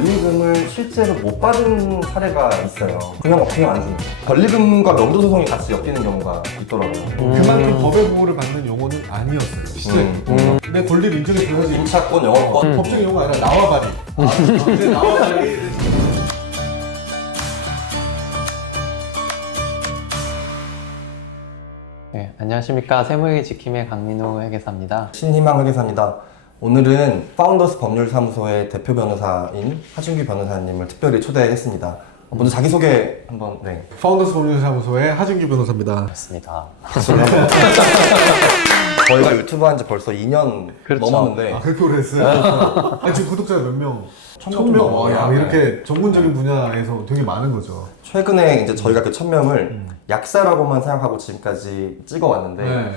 권리금을 실제로 못 받은 사례가 있어요. 그냥 안 주는 거. 권리금과 명도소송이 같이 엮이는 경우가 있더라고요. 그만큼 법의 보호를 받는 용어는 아니었어요. 실제 내 권리를 인정해줘야지. 임차권, 영업권. 법적인 용어가 아니라 나와바리. 내 나와바리. 네, 안녕하십니까. 세무회계 지킴의 강민호 회계사입니다. 신희망 회계사입니다. 오늘은 파운더스 법률사무소의 대표 변호사인 하준규 변호사님을 특별히 초대했습니다. 먼저 자기소개 한번. 네. 파운더스 법률사무소의 하준규 변호사입니다. 맞습니다. 저희가 유튜브 한 지 벌써 2년 그렇죠. 넘었는데 그렇게 오래 했어요? 지금 구독자가 몇 명? 1000명? 와, 야, 이렇게 전문적인 분야에서 되게 많은 거죠. 최근에 이제 저희가 그 1000명을 약사라고만 생각하고 지금까지 찍어왔는데 네.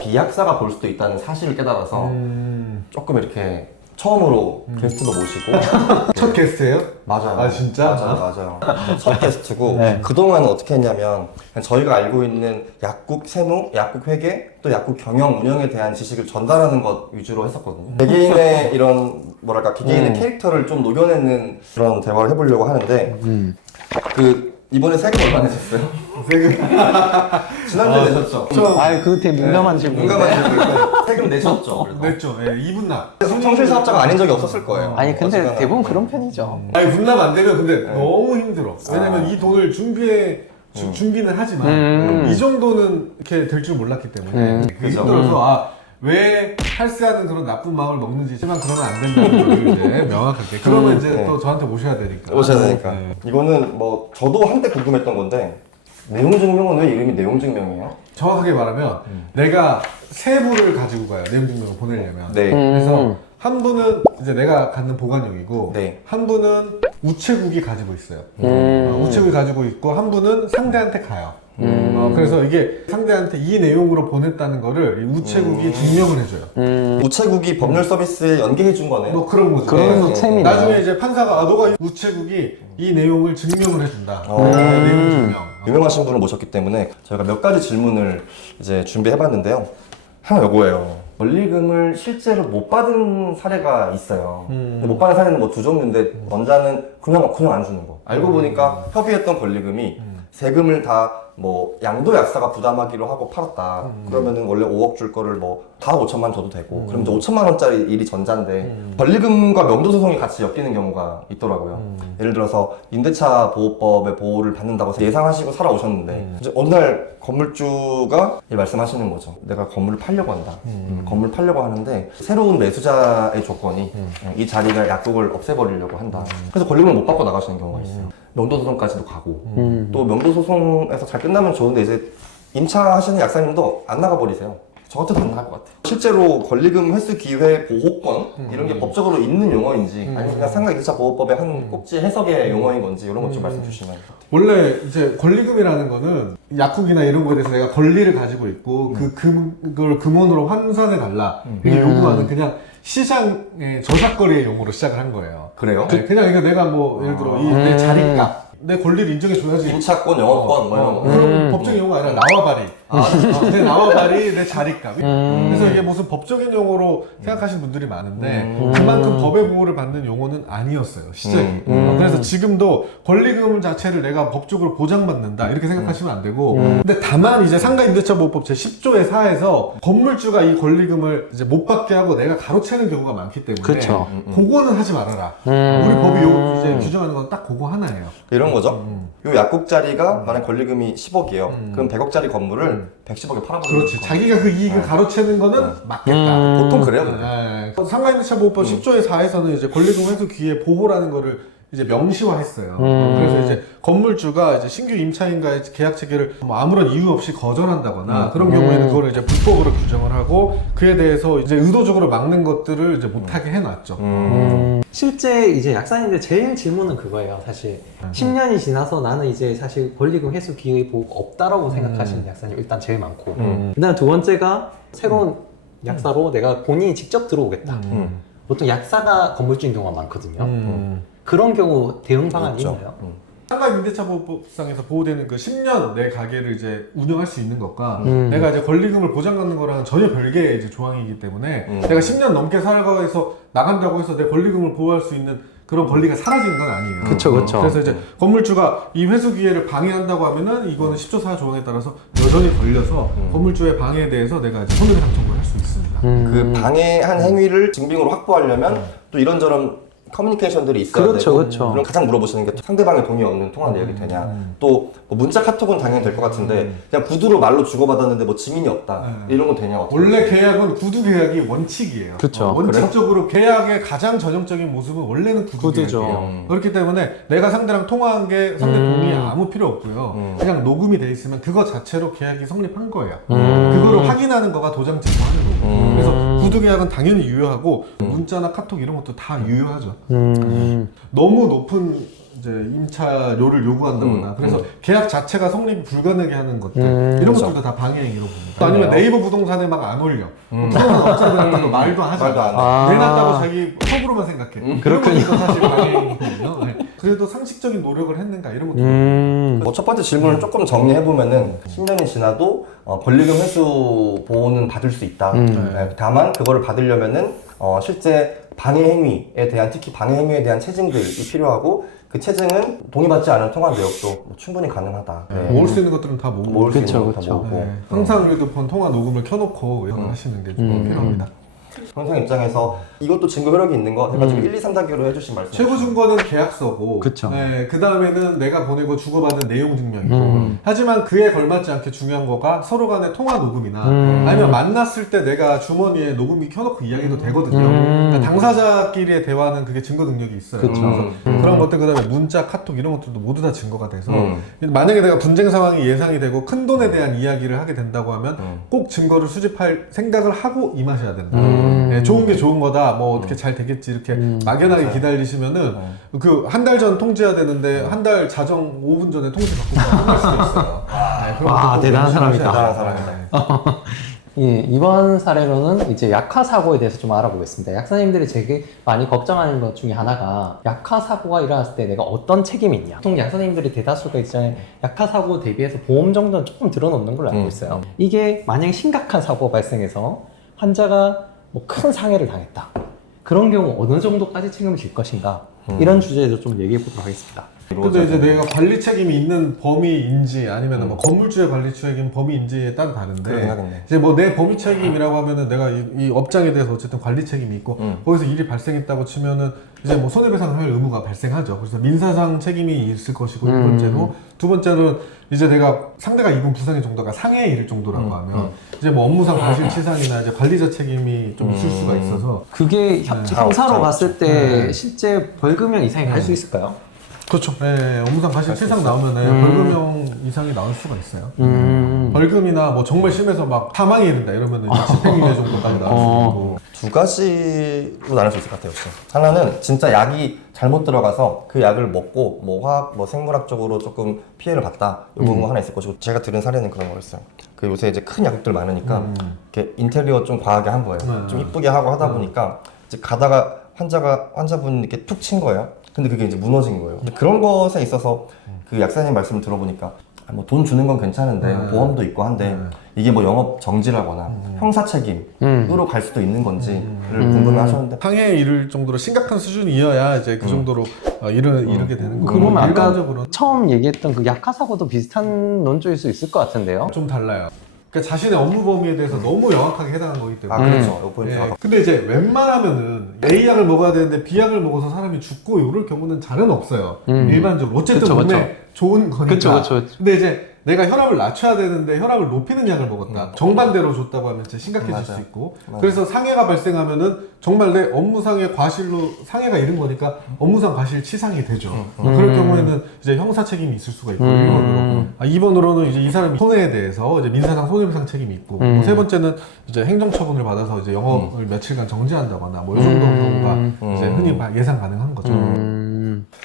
비약사가 볼 수도 있다는 사실을 깨달아서 조금 이렇게 처음으로 게스트도 모시고 첫 게스트예요? 맞아요. 아, 진짜? 맞아요. 첫 게스트고 네. 그동안 어떻게 했냐면 그냥 저희가 알고 있는 약국 세무, 약국 회계, 또 약국 경영 운영에 대한 지식을 전달하는 것 위주로 했었거든요. 개개인의 이런 뭐랄까 개개인의 캐릭터를 좀 녹여내는 그런 대화를 해보려고 하는데 그 이번에 세금 얼마 내셨어요? 세금. 지난주에 내셨죠? 그거 되게 민감한 질문인데. 민감한 질문인데 세금 내셨죠? 그래도. 냈죠. 예, 2분납. 성실사업자가 아닌 적이 없었을 거예요. 아니 근데 어쨌거나. 대부분 그런 편이죠. 아니, 분납 안 되면 근데 너무 힘들어. 왜냐면 이 돈을 준비는 하지만 이 정도는 이렇게 될 줄 몰랐기 때문에 그게 그죠. 힘들어서 왜 탈세하는 그런 나쁜 마음을 먹는지 하지만 그러면 안 된다는 걸 이제 명확하게 그러면 이제 네. 또 저한테 오셔야 되니까 오셔야 되니까. 네. 이거는 뭐 저도 한때 궁금했던 건데 내용증명은 왜 이름이 내용증명이에요? 정확하게 말하면 내가 세부를 가지고 가요. 내용증명을 보내려면 네. 그래서 한 분은 이제 내가 갖는 보관용이고 네. 한 분은 우체국이 가지고 있어요. 우체국이 가지고 있고 한 분은 상대한테 가요. 그래서 이게 상대한테 이 내용으로 보냈다는 거를 이 우체국이 증명을 해줘요. 우체국이 법률 서비스에 연계해 준 거네. 뭐 그런 거죠. 그런 네. 셈이네. 나중에 이제 판사가 너가 이 우체국이 이 내용을 증명을 해준다. 내용 증명. 유명하신 분을 모셨기 때문에 저희가 몇 가지 질문을 이제 준비해봤는데요. 하나 요거예요. 권리금을 실제로 못 받은 사례가 있어요. 근데 못 받은 사례는 뭐 두 종류인데 원자는 그냥 안 주는 거. 알고 보니까 협의했던 권리금이 세금을 다 뭐 양도약사가 부담하기로 하고 팔았다. 그러면은 원래 5억 줄 거를 뭐 다 5천만 줘도 되고. 그럼 이제 5천만 원짜리 일이 전자인데 권리금과 명도소송이 같이 엮이는 경우가 있더라고요. 예를 들어서 임대차 보호법의 보호를 받는다고 예상하시고 살아오셨는데 이제 어느 날 건물주가 말씀하시는 거죠. 내가 건물을 팔려고 한다. 건물 팔려고 하는데 새로운 매수자의 조건이 이 자리가 약국을 없애버리려고 한다. 그래서 권리금을 못 받고 나가시는 경우가 있어요. 명도소송까지도 가고 또 명도소송에서 잘 끝나면 좋은데 이제 임차하시는 약사님도 안 나가버리세요. 저 같아도 안 나갈 것 같아요. 실제로 권리금 회수 기회 보호권 이런 게 법적으로 있는 용어인지 아니면 그냥 상가임대차 보호법의 한 꼭지 해석의 용어인 건지 이런 것 좀 말씀 주시면. 원래 이제 권리금이라는 거는 약국이나 이런 거에 대해서 내가 권리를 가지고 있고 그걸 금원으로 환산해 달라 이렇게 요구하는 그냥 시장의 저작거리의 용어로 시작을 한 거예요. 그래요? 네, 그냥 이거 내가 뭐 예를 들어 내 자리값 내 권리를 인정해줘야지. 임차권, 영업권 뭐 이런 거. 그럼 법적인 용어가 아니라 나와바리. 내 나와바리, 내 자리값. 그래서 이게 무슨 법적인 용어로 생각하시는 분들이 많은데 그만큼 법의 보호를 받는 용어는 아니었어요. 시작이. 그래서 지금도 권리금 자체를 내가 법적으로 보장받는다 이렇게 생각하시면 안 되고 근데 다만 이제 상가임대차보호법 제10조의 4에서 건물주가 이 권리금을 이제 못 받게 하고 내가 가로채는 경우가 많기 때문에 그쵸. 그거는 하지 말아라. 우리 법이 이제 규정하는 건 딱 그거 하나예요. 이런 거죠. 요 약국 자리가 만약 권리금이 10억이에요. 그럼 100억짜리 건물을 110억에 팔아버리는 그렇지. 거죠. 자기가 그 이익을 가로채는 거는 맞겠다. 보통 그래요. 근데. 네. 상가임대차보호법 10조의 4에서는 이제 권리금 회수 기회 보호라는 거를 이제 명시화했어요. 그래서 이제 건물주가 이제 신규 임차인과의 계약 체결을 뭐 아무런 이유 없이 거절한다거나 그런 경우에는 그거를 이제 불법으로 규정을 하고 그에 대해서 이제 의도적으로 막는 것들을 이제 못하게 해놨죠. 실제 이제 약사님들 제일 질문은 그거예요. 사실 10년이 지나서 나는 이제 사실 권리금 회수 기회 보호가 없다라고 생각하시는 약사님 일단 제일 많고 그다음 두 번째가 새로운 약사로 내가 본인이 직접 들어오겠다. 보통 약사가 건물주인 경우가 많거든요. 그런 경우 대응 방안이 있죠. 있나요? 상가임대차보호법상에서 보호되는 그 10년 내 가게를 이제 운영할 수 있는 것과 내가 이제 권리금을 보장받는 거랑은 전혀 별개의 이제 조항이기 때문에 내가 10년 넘게 살아가서 나간다고 해서 내 권리금을 보호할 수 있는 그런 권리가 사라지는 건 아니에요. 그쵸, 그쵸. 그래서 이제 건물주가 이 회수 기회를 방해한다고 하면은 이거는 10조 4 조항에 따라서 여전히 걸려서 건물주의 방해에 대해서 내가 이제 손해배상 청구를 할 수 있습니다. 그 방해한 행위를 증빙으로 확보하려면 또 이런저런 커뮤니케이션들이 있어야 그렇죠, 되고 그렇죠. 그럼 가장 물어보시는 게 상대방의 동의 없는 통화 내역이 되냐 또뭐 문자 카톡은 당연히 될 것 같은데 그냥 구두로 말로 주고받았는데 뭐 증인이 없다 이런 건 되냐 어떻게 원래 계약은 구두 계약이 원칙이에요. 그쵸. 원칙적으로 계약의 가장 전형적인 모습은 원래는 구두 구두죠. 계약이에요. 그렇기 때문에 내가 상대랑 통화한 게 상대 동의 아무 필요 없고요. 그냥 녹음이 돼 있으면 그거 자체로 계약이 성립한 거예요. 그거를 확인하는 거가 도장 제거하는 거고. 그래서 구두 계약은 당연히 유효하고 문자나 카톡 이런 것도 다 유효하죠. 너무 높은 이제 임차료를 요구한다거나 그래서 계약 자체가 성립이 불가능하게 하는 것들 이런 것들도 다 방해 행위로 봅니다. 아니면 네이버 부동산에 막 안 올려. 부동산 업자들한테도 말도 하지 말도 안 해. 않아. 내놨다고 자기 속으로만 생각해. 그렇군요. 사실 방해 행위거든요. 네. 그래도 상식적인 노력을 했는가 이런 것도 뭐 첫 번째 질문을 조금 정리해보면은 10년이 지나도 권리금 회수 보호는 받을 수 있다. 네, 다만 그거를 받으려면은 실제 방해 행위에 대한 특히 방해 행위에 대한 체증들이 필요하고 그 체증은 동의받지 않은 통화 내역도 뭐 충분히 가능하다. 네. 모을 수 있는 것들은 다 모으고 모을 수 그쵸, 있는 거다 그쵸. 모으고. 네. 항상 휴대폰 통화 녹음을 켜놓고 이런 하시는 게 좀 필요합니다. 형사 입장에서 이것도 증거 효력이 있는 거 해가지고 1, 2, 3단계로 해주신 말씀. 최고 증거는 계약서고, 그쵸. 네, 그 다음에는 내가 보내고 주고받은 내용 증명이고, 하지만 그에 걸맞지 않게 중요한 거가 서로 간의 통화 녹음이나 아니면 만났을 때 내가 주머니에 녹음기 켜놓고 이야기도 되거든요. 그러니까 당사자끼리의 대화는 그게 증거 능력이 있어요. 그쵸. 그래서 그런 것들 그다음에 문자, 카톡 이런 것들도 모두 다 증거가 돼서 만약에 내가 분쟁 상황이 예상이 되고 큰 돈에 대한 이야기를 하게 된다고 하면 꼭 증거를 수집할 생각을 하고 임하셔야 된다. 네, 좋은 게 좋은 거다. 뭐 어떻게 잘 되겠지 이렇게 막연하게 기다리시면은 그 한 달 전 통지해야 되는데 한 달 자정 5분 전에 통지 받고 끝날 수도 있어요. 네, 그런 와, 것도 꼭 대단한 조심하셔야 사람이다. 돼요. 대단한 사람이다. 예, 이번 사례로는 이제 약화 사고에 대해서 좀 알아보겠습니다. 약사님들이 되게 많이 걱정하는 것 중에 하나가 약화 사고가 일어났을 때 내가 어떤 책임이 있냐. 보통 약사님들이 대다수가 있잖아요. 약화 사고 대비해서 보험 정도는 조금 들어놓는 걸로 알고 있어요. 이게 만약에 심각한 사고가 발생해서 환자가 뭐 큰 상해를 당했다. 그런 경우 어느 정도까지 책임을 질 것인가. 이런 주제도 좀 얘기해 보도록 하겠습니다. 근데 이제 내가 관리 책임이 있는 범위인지 아니면 뭐 건물주의 관리 책임 범위인지에 따라 그러긴 다른데 하겠네. 이제 뭐 내 범위 책임이라고 하면은 내가 이 업장에 대해서 어쨌든 관리 책임이 있고 거기서 일이 발생했다고 치면은 이제 뭐 손해배상을 할 의무가 발생하죠. 그래서 민사상 책임이 있을 것이고 1번째로 두 번째는 이제 내가 상대가 입은 부상의 정도가 상해에 이를 정도라고 하면 이제 뭐 업무상 과실치상이나 이제 관리자 책임이 좀 있을 수가 있어서 그게 형사로 아, 갔을 때 실제 벌금형 이상이 갈 수 있을까요? 그렇죠. 네, 업무상 과실치상 나오면은 벌금형 이상이 나올 수가 있어요. 벌금이나 뭐 정말 심해서 막 사망에 이른다 이러면은 이제 집행유예 정도까지 나올 수 있고. 두 가지로 나눌 수 있을 것 같아요. 역시. 하나는 진짜 약이 잘못 들어가서 그 약을 먹고 뭐 화학, 뭐 생물학적으로 조금 피해를 봤다. 이런 거 하나 있을 것이고 제가 들은 사례는 그런 거였어요. 그 요새 이제 큰 약국들 많으니까 이렇게 인테리어 좀 과하게 한 거예요. 좀 이쁘게 하고 하다 보니까 이제 가다가 환자분 이렇게 툭 친 거예요. 근데 그게 이제 무너진 거예요. 근데 그런 것에 있어서 그 약사님 말씀을 들어보니까 뭐 돈 주는 건 괜찮은데 보험도 있고 한데 이게 뭐 영업 정지라거나 형사 책임으로 갈 수도 있는 건지를 궁금해하셨는데 상해에 이를 정도로 심각한 수준이어야 이제 그 정도로 이르게 되는 거고. 그러면 아까 일반적으로 처음 얘기했던 그 약화 사고도 비슷한 논조일 수 있을 것 같은데요. 좀 달라요. 그러니까 자신의 업무 범위에 대해서 너무 명확하게 해당한 거기 때문에. 아 그렇죠. 요 포인트가 예. 근데 이제 웬만하면은 A 약을 먹어야 되는데 B 약을 먹어서 사람이 죽고 이럴 경우는 잘은 없어요. 일반적으로 어쨌든 그쵸, 몸에 그쵸. 좋은 거니까. 그쵸. 근데 이제 내가 혈압을 낮춰야 되는데 혈압을 높이는 약을 먹었다. 정반대로 줬다고 하면 진짜 심각해질 맞아요. 수 있고. 맞아요. 그래서 상해가 발생하면은 정말 내 업무상의 과실로 상해가 이른 거니까 업무상 과실 치상이 되죠. 그럴 경우에는 이제 형사 책임이 있을 수가 있고 1번으로. 2번으로는 이제 이 사람이 손해에 대해서 이제 민사상 손해배상 책임이 있고 뭐세 번째는 이제 행정처분을 받아서 이제 영업을 며칠간 정지한다거나 뭐 이 정도 경우가 이제 흔히 예상 가능한 거죠.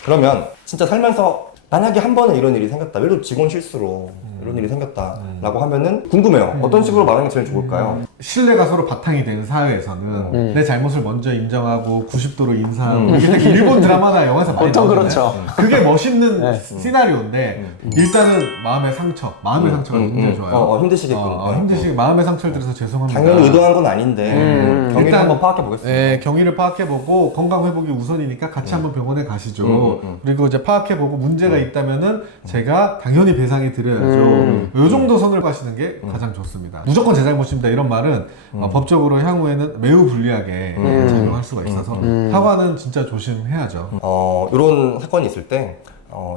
그러면 진짜 살면서 만약에 한 번은 이런 일이 생겼다. 예를 들어 직원 실수로 이런 일이 생겼다라고 하면은 궁금해요. 어떤 식으로 말하는 게 제일 좋을까요? 신뢰가 서로 바탕이 된 사회에서는 내 잘못을 먼저 인정하고 90도로 인사하고 이게 되게 일본 드라마나 영화에서 많이 보통 나오잖아요. 그렇죠. 그게 멋있는 시나리오인데 일단은 마음의 상처가 굉장히 좋아요. 힘드시겠군요. 힘드시게 마음의 상처를 드려서 죄송합니다. 당연히 의도한 건 아닌데 경위를 일단- 한번 파악해 보겠습니다. 네, 경위를 파악해보고 건강 회복이 우선이니까 같이 한번 병원에 가시죠. 그리고 이제 파악해보고 문제가 있다면은 제가 당연히 배상해 드려야죠. 요 정도 선을 가시는 게 가장 좋습니다. 무조건 제 잘못입니다 이런 말은 법적으로 향후에는 매우 불리하게 작용할 수가 있어서 사과는 진짜 조심해야죠. 이런 사건이 있을 때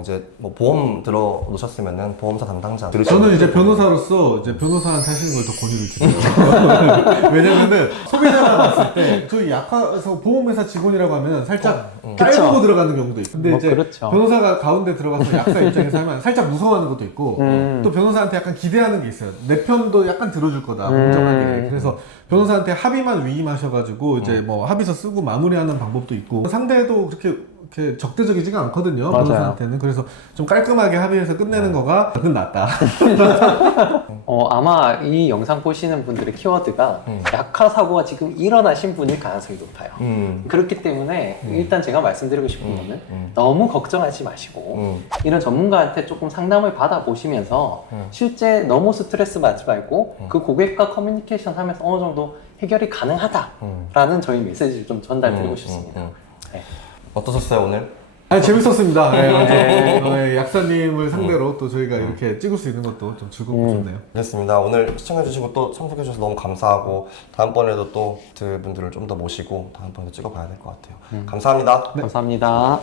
이제 뭐 보험 들어 놓으셨으면은 보험사 담당자 들으시면 저는 이제 변호사로서 이제 변호사한테 하시는 걸 더 권유를 드려요. 왜냐면은 소비자가 봤을 때 저희 약화에서 보험회사 직원이라고 하면 살짝 깔보고 들어가는 경우도 있고. 근데 뭐 이제 그렇죠. 변호사가 가운데 들어가서 약사 입장에서 하면 살짝 무서워하는 것도 있고 또 변호사한테 약간 기대하는 게 있어요. 내 편도 약간 들어줄 거다 공정하게. 그래서 변호사한테 합의만 위임하셔가지고 이제 뭐 합의서 쓰고 마무리하는 방법도 있고 상대도 그렇게 적대적이지가 않거든요. 맞아요. 변호사한테는. 그래서 좀 깔끔하게 합의해서 끝내는 거가 그건 낫다. 아마 이 영상 보시는 분들의 키워드가 약화 사고가 지금 일어나신 분일 가능성이 높아요. 그렇기 때문에 일단 제가 말씀드리고 싶은 거는 너무 걱정하지 마시고 이런 전문가한테 조금 상담을 받아보시면서 실제 너무 스트레스 받지 말고 그 고객과 커뮤니케이션 하면서 어느 정도 해결이 가능하다라는 저희 메시지를 좀 전달드리고 싶습니다. 네. 어떠셨어요 오늘? 아니 재밌었습니다. 네, 약사님을 상대로 또 저희가 이렇게 찍을 수 있는 것도 좀 즐겁고 좋네요. 그렇습니다. 오늘 시청해주시고 또 참석해주셔서 너무 감사하고 다음번에도 또 분들을 좀 더 모시고 다음번에도 찍어봐야 될 것 같아요. 감사합니다. 감사합니다.